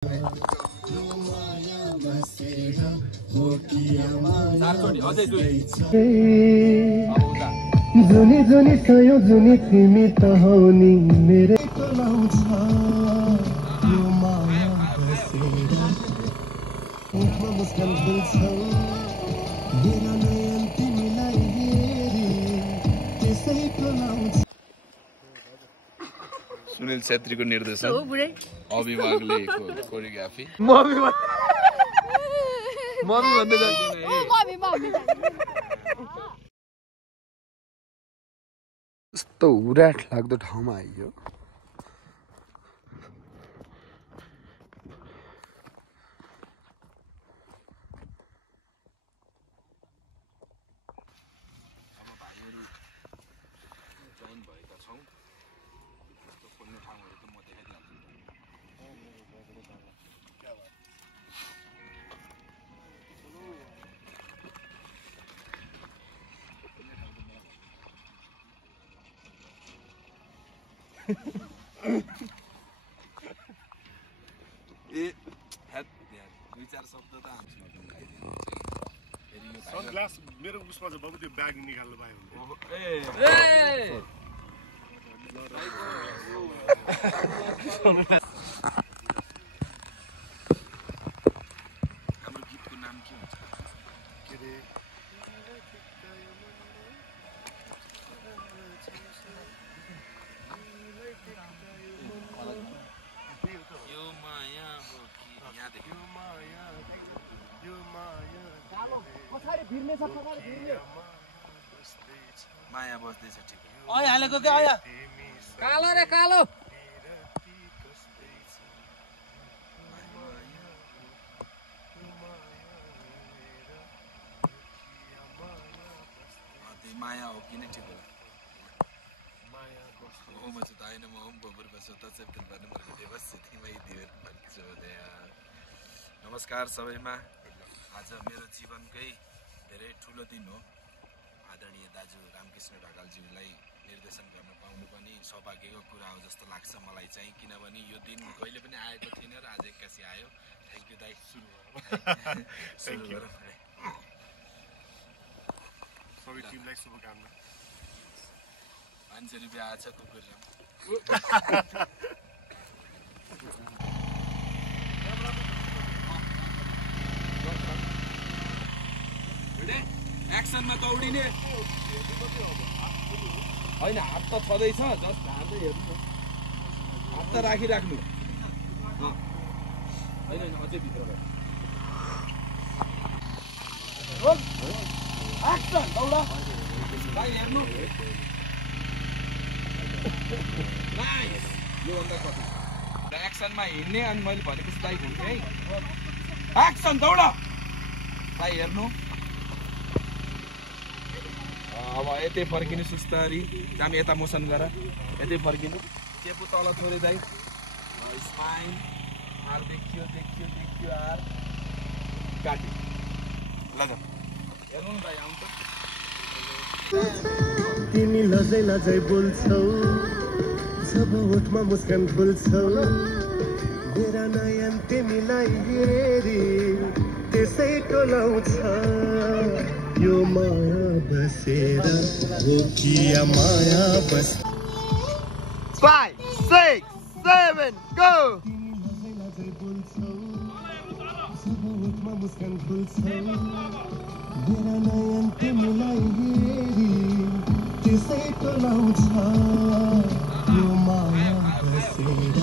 जुनी जुनी सयो जुनी तिमी त हौ नि मेरो लाउँछ यो माया बसेर मुखमा मुस्कान फुल्छौ मेरो नयन तिमीलाई हेरी त्यसैको लाउँछ। सुनिल छेत्रीको निर्देशन अभिभागले कोरियोग्राफी मम्मी भन्दै यस्तो उराट लाग्दो ठाउँमा आइयो। सनग्लास मेरो उसमा चाहिँ बाबु त्यो ब्याग निकाल्नु पायो हाम्रो गीतको नाम के हुन्छ? के रे यो माया हो कि यहाँ देखि माया बस्दैछ ठिक आइ हालेको के आया कालो रे कालो माया हो कि नै ठिक होला म चाहिँ त होइन म गोबरमा स्वतः चाहिँ फिल गर्ने मैले देवस त्यहीमै दिएर फर्किछु भने नमस्कार सबैमा। आज मेरो जीवनकै धेरै ठुलो दिन हो। आदरणीय दाजु रामकृष्ण ढकालज्यूलाई निर्देशन गर्न पाउनु पनि सौभाग्यको कुरा हो जस्तो लाग्छ मलाई चाहिँ, किनभने यो दिन कहिले पनि आएको थिएन र आज एक्कासी आयो। थ्याङ्क यू दाइ। सुरु गरौँ सबै टिमलाई शुभकामना। मान्छे रुपियाँ आएछ कुकुर एक्सनमा दौडिने होइन, हात त छँदैछ, जस्ट हातै हेर्नु न, हात त राखिराख्नु होइन अझै भित्र एक्सन दौडा भाइ हेर्नु योभन्दा कति एक्सनमा हिँड्ने अनि मैले भनेको दाइ घुम्ने है। एक्सन दौड भाइ हेर्नु। अब यतै फर्किनु सुस्तरी जाम यता मोसन गर यतै फर्किनु चेपु तल छोरे दाइ स्पाइन आर देखियो देखियो देखियो आर काट्यो ल हेर्नु न दाइ आउँछ। तिमी लजै लजै बोल्छौ जब ओठमा मुस्कान फुल्छौ मेरा नयन तिमीलाई हेरी त्यसै टोलाउँछ यो माया बसेर हो कि माया बस 5 6 7 गो। तिमी लजै लजै बोल्छौ जब ओठमा मुस्कान फुल्छौ मेरा नयन तिमीलाई हेरी त्यसै टोलाउँछ यो माया बसेर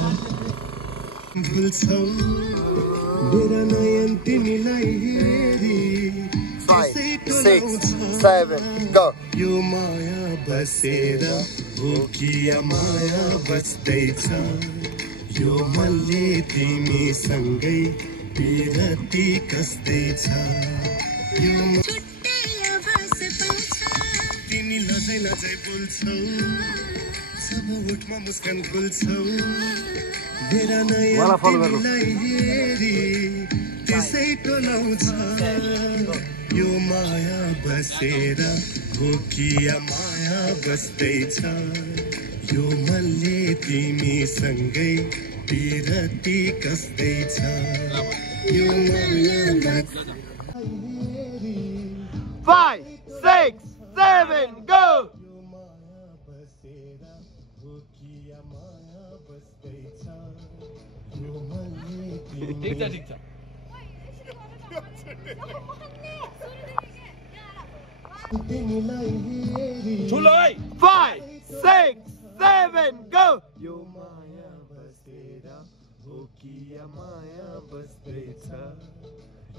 भुल्छौ मेरा नयन तिमीलाई हेरी त्यसै टोलाउँछ 7 गो। यो माया बसेर हो कि माया बस्दैछ यो मनले तिमीसँगै बिरती कस्दैछ यो तिमी लजै लजै बोल्छौ जब ओठमा मुस्कान फुल्छौ मेरा नयन तिमीलाई हेरी त्यसै टोलाउँछ यो माया बसेर हो कि माया बस्दैछ यो मनले तिमीसँगै पिरती कस्दैछ यो माया 5, 6, 7, go! ठिक छ ठुलो है 5, 6, 7, go! यो माया बसेर हो कि माया बस्दैछ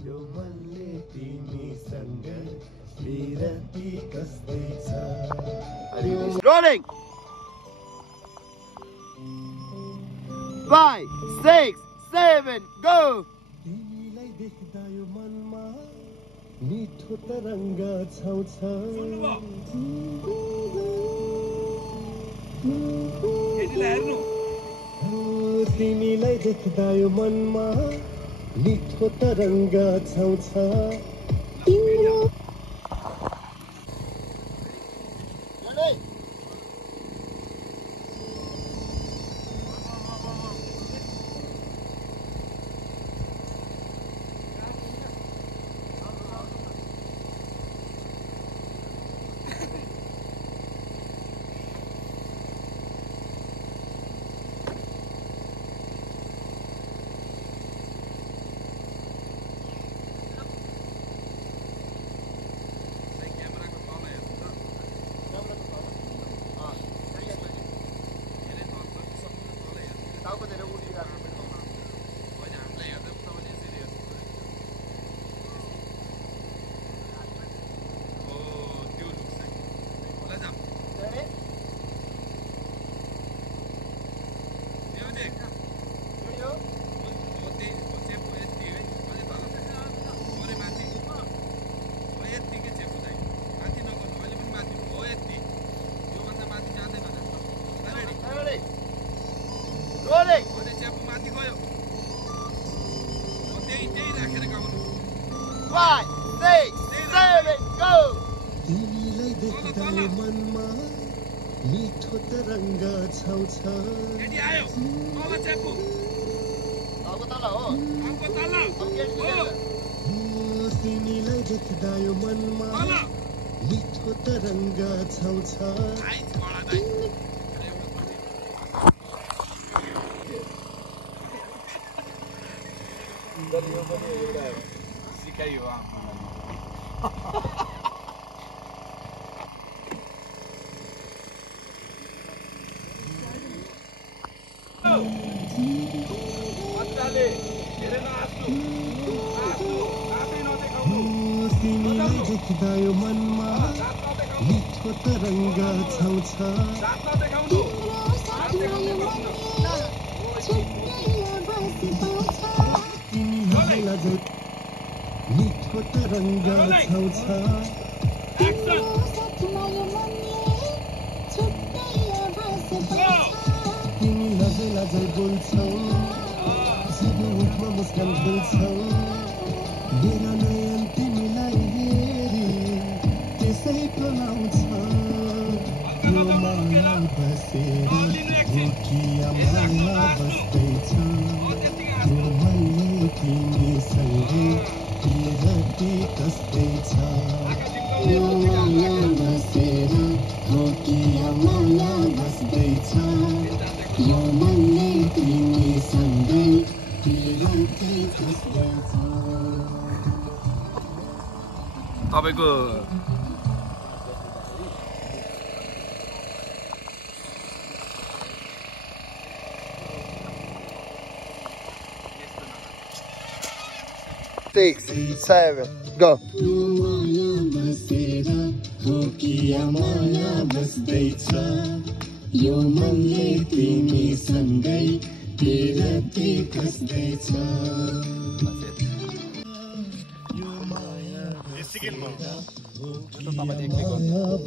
यो मनले तिमीसँग बिरती कस्दैछ Rolling 5, 6, 7, go! तिमीलाई देख्दा यो मनमा मिठो तरङ्ग छाउँछ तिमीलाई देख्दा यो मनमा मिठो तरङ्ग छाउँछ Rolling 5, 6, 7, go! तिमीलाई देख्दा यो मनमा मिठो तरङ्ग छाउँछ तिमीलाई देख्दा यो मनमा मिठो तरङ्ग छाउँछ सिकाइयो तिमीलाई देख्दा यो मनमा मिठो तरङ्ग छाउँछ तिमीलाई मिठो तरङ्ग छाउँछ तिमी लजै लजै बोल्छौ जब ओठमा मुस्कान खोल्छौ मेरा नयन तिमीलाई हेरी त्यसै प्रलाउँछ यो माया बसेर हो कि माया बस्दैछ यो मनले तिमीसँगै बिरती कस्दैछ यो माया बसेर हो कि माया बस्दैछ यो मनले तिमीसँगै बिरती कस्दैछ तपाईको 6, 7, go! माया बसेर हो कि माया बस्दैछ यो मनले तिमीसँगै बिरती कस्दैछ यो माया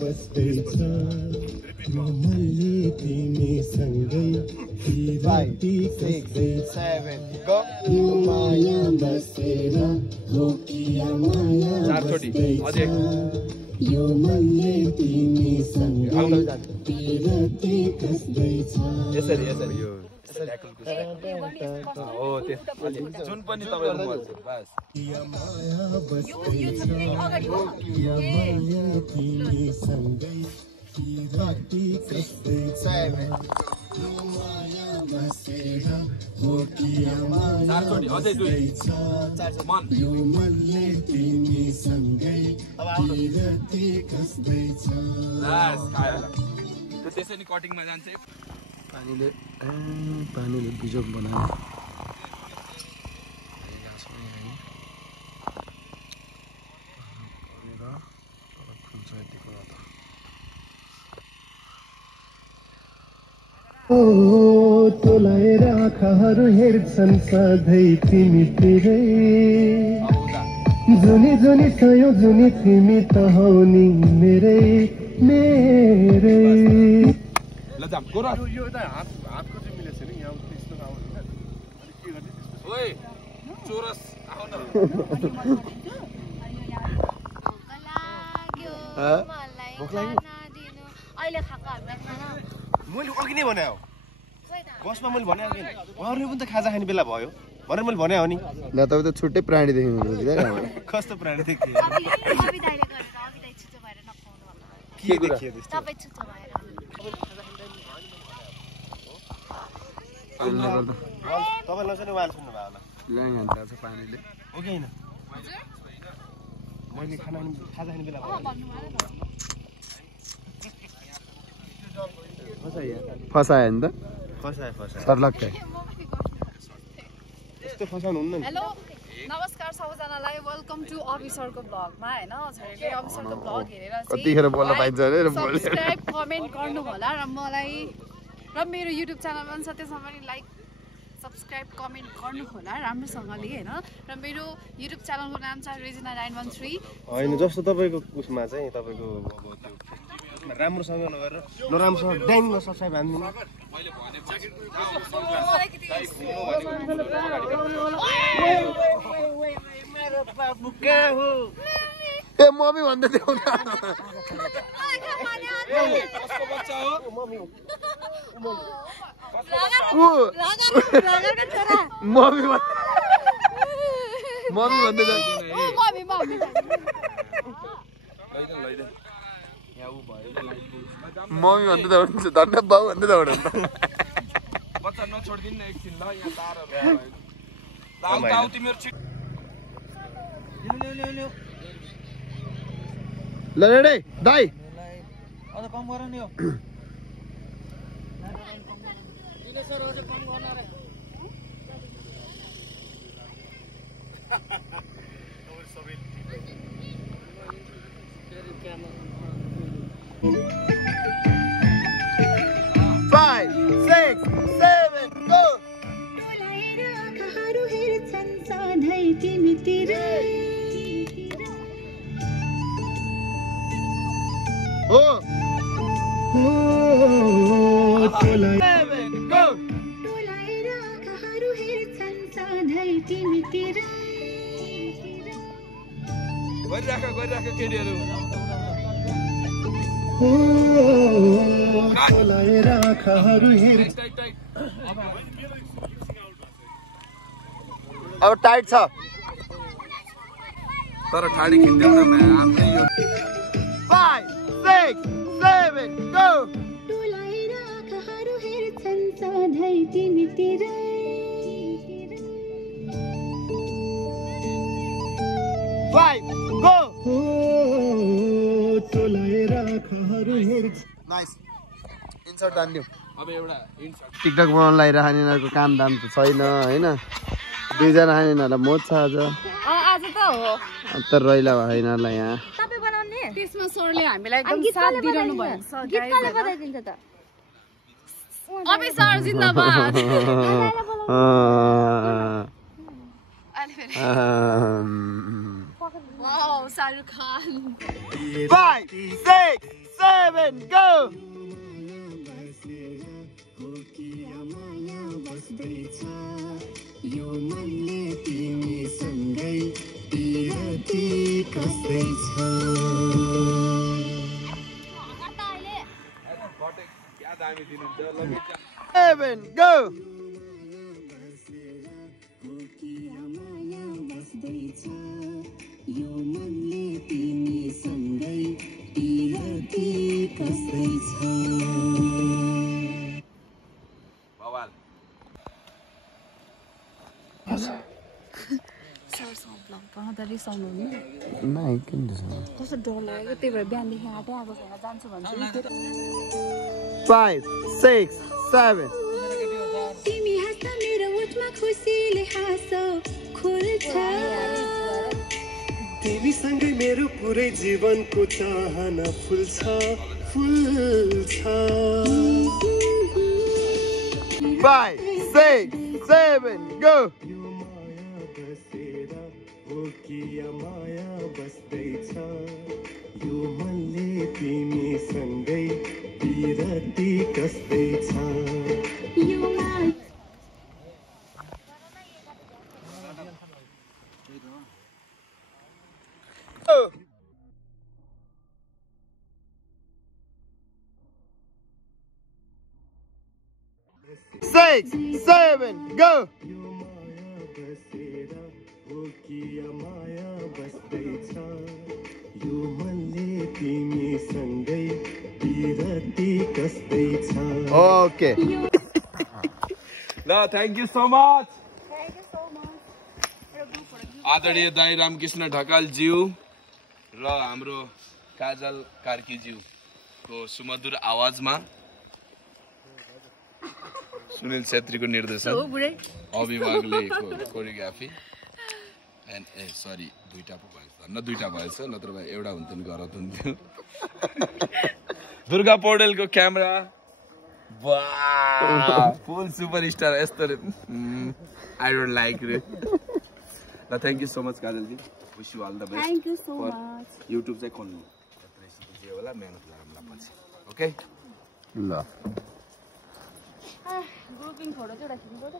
बस्दैछ यो मनले तिमीसँगै बिरती कस्दैछ 7, go! यो माया बसेर हो कि माया बस्दैछ यो मनले तिमीसँगै बिरती कस्दैछ यसरी हो त्यो जुन पनि तपाईँको मन छ बस चारचोटि अझै दुई मन त्यो त्यसै नि कटिङमा जान्छ पानीले बिजोग बनायो तोलाएर आँखाहरू हेर्छन् सधैँ तिमीतिरै जुनी जुनी सयौँ जुनी तिमी त हौ नि मेरै मेरै ल जाम गोरा यो त हातको चाहिँ मिलेको छैन यहाँ त्यस्तो आउँदैन अनि के गर्ने त्यस्तो ओए चोरस आउ न भोक लाग्यो अहिले खाएको हामीलाई खाना मैले अघि नै भने हो बसमा मैले भने अघि अरूले पनि त खाजा खाने बेला भयो भनेर मैले भने हो नि ल तपाईँ त छुट्टै प्राणी देख्नु कस्तो प्राणी देखेँ अभि दाइले गरेर अभि दाइ छिटो भएर नखाउनु होला के देखियो त्यस्तो तपाईँ छिटो भएर तपाईँ नसुने उहाँले सुन्नु भयो होला पानीले हो कि होइन मैले खाजा खाने बेला भयो फसायो नि त फसायो सर्लक्कै यस्तो फसाउनु हुन्न नि हेलो नमस्कार सबैजनालाई वेलकम टु अफिसरको ब्लगमा हैन छोरीले अफिसरको ब्लग हेरेर कतिखेर बोल्न पाइन्छ अरे सब्स्क्राइब कमेन्ट गर्नु होला र मलाई र मेरो युट्युब च्यानलमा पनि छ त्यसमा पनि लाइक सब्स्क्राइब कमेन्ट गर्नु होला राम्रोसँगले हैन र मेरो युट्युब च्यानलको नाम छ रेजिना 913 होइन जस्तो तपाईँको उसमा चाहिँ तपाईँको अब त्यो राम्रोसँग नगरेर नराम्रोसँग ड्याङ नसब्सक्राइब हान्दिनु ए मम्मी भन्दै थियौ न कसको बच्चा हो मम्मी भन्दै छ लैदेन यहाँ उ भयो मम्मी भन्दै त हुन्छ धन्य बाउ भन्दै त हुन्छ बच्चा नछोड्दिन न एकछिन ल यहाँ तारहरु आउ तिम्रो छिट ल रेडी दाइ अझ कम गर नि हो Five, 6, 7, go! Oh! 7, go! गरिराख केटीहरु तोलाएर आँखाहरू हेर्छ अब टाइट छ तर ठाडी खिच्दैन न आफ्नै यो 5, 6, 7, go! 5, go! तोलाएर आँखाहरू हेर्छ नाइस इन्सर्ट हान्दियो अब एउटा इन्सर्ट टिकटक बनाउन लागिरहेको यिनीहरूको काम दाम त छैन होइन दुईजना यिनीहरूलाई मोज छ आज आज त हो त रहिला भयो यिनीहरूलाई यहाँ तपाईँ बनाउने त्यसमा सरले हामीलाई एकदम साथ दिइरहनु भयो गीत कसले बजाइदिन्छ त अबे सर जिन्दाबाद वाओ शाहरुख खान 5, 6, 7, go! क्या दामी दिनुहुन्छ ल 7, go! सरसँग भ्लग बनाउँदा रिसाउनु हुन्न नाइ किन त्यसो कस्तो डर लाग्यो त्यही भएर बिहानदेखि आँटै आएको छैन जान्छु भन्छु 5 6 7 तिमी हाँस्दा मेरो ओठमा खुसीले हाँसो खुल्छ तिमीसँगै मेरो पुरै जीवनको चाहना फुल्छ फुल्छ 5 6 7 go यो माया बसेर हो कि या माया बस्दैछ यो मनले तिमीसँगै बिरती कसदैछ यो मा 6 7 go यो माया बसेर हो कि या माया बस्दैछ यो मनले तिमीसँगै बिरती कसदैछ okay ल थ्याङ्क यू सो मच आदरणीय दाई रामकृष्ण ढकालज्यू र हाम्रो काजल कार्कीज्यूको सुमधुर आवाजमा सुनिल छेत्रीको निर्देशन अभिभागले कोरियोग्राफी एन्ड सरी दुईटा पो भएछ न दुईटा भएछ नत्र भए एउटा हुन्थ्यो नि गरत हुन्थ्यो दुर्गा पौडेलको क्यामेरा फुल सुपरस्टार यस्तो आई डोन्ट लाइक रे ल थ्याङ्क यू सो मच काजलजी wish you all the best thank you so much YouTube चाहिँ खोल्नु जे होला मेहनत गरौँला पछि ओके ल ग्रुपिङ फोटो चाहिँ एउटा खिच्नु पर्छ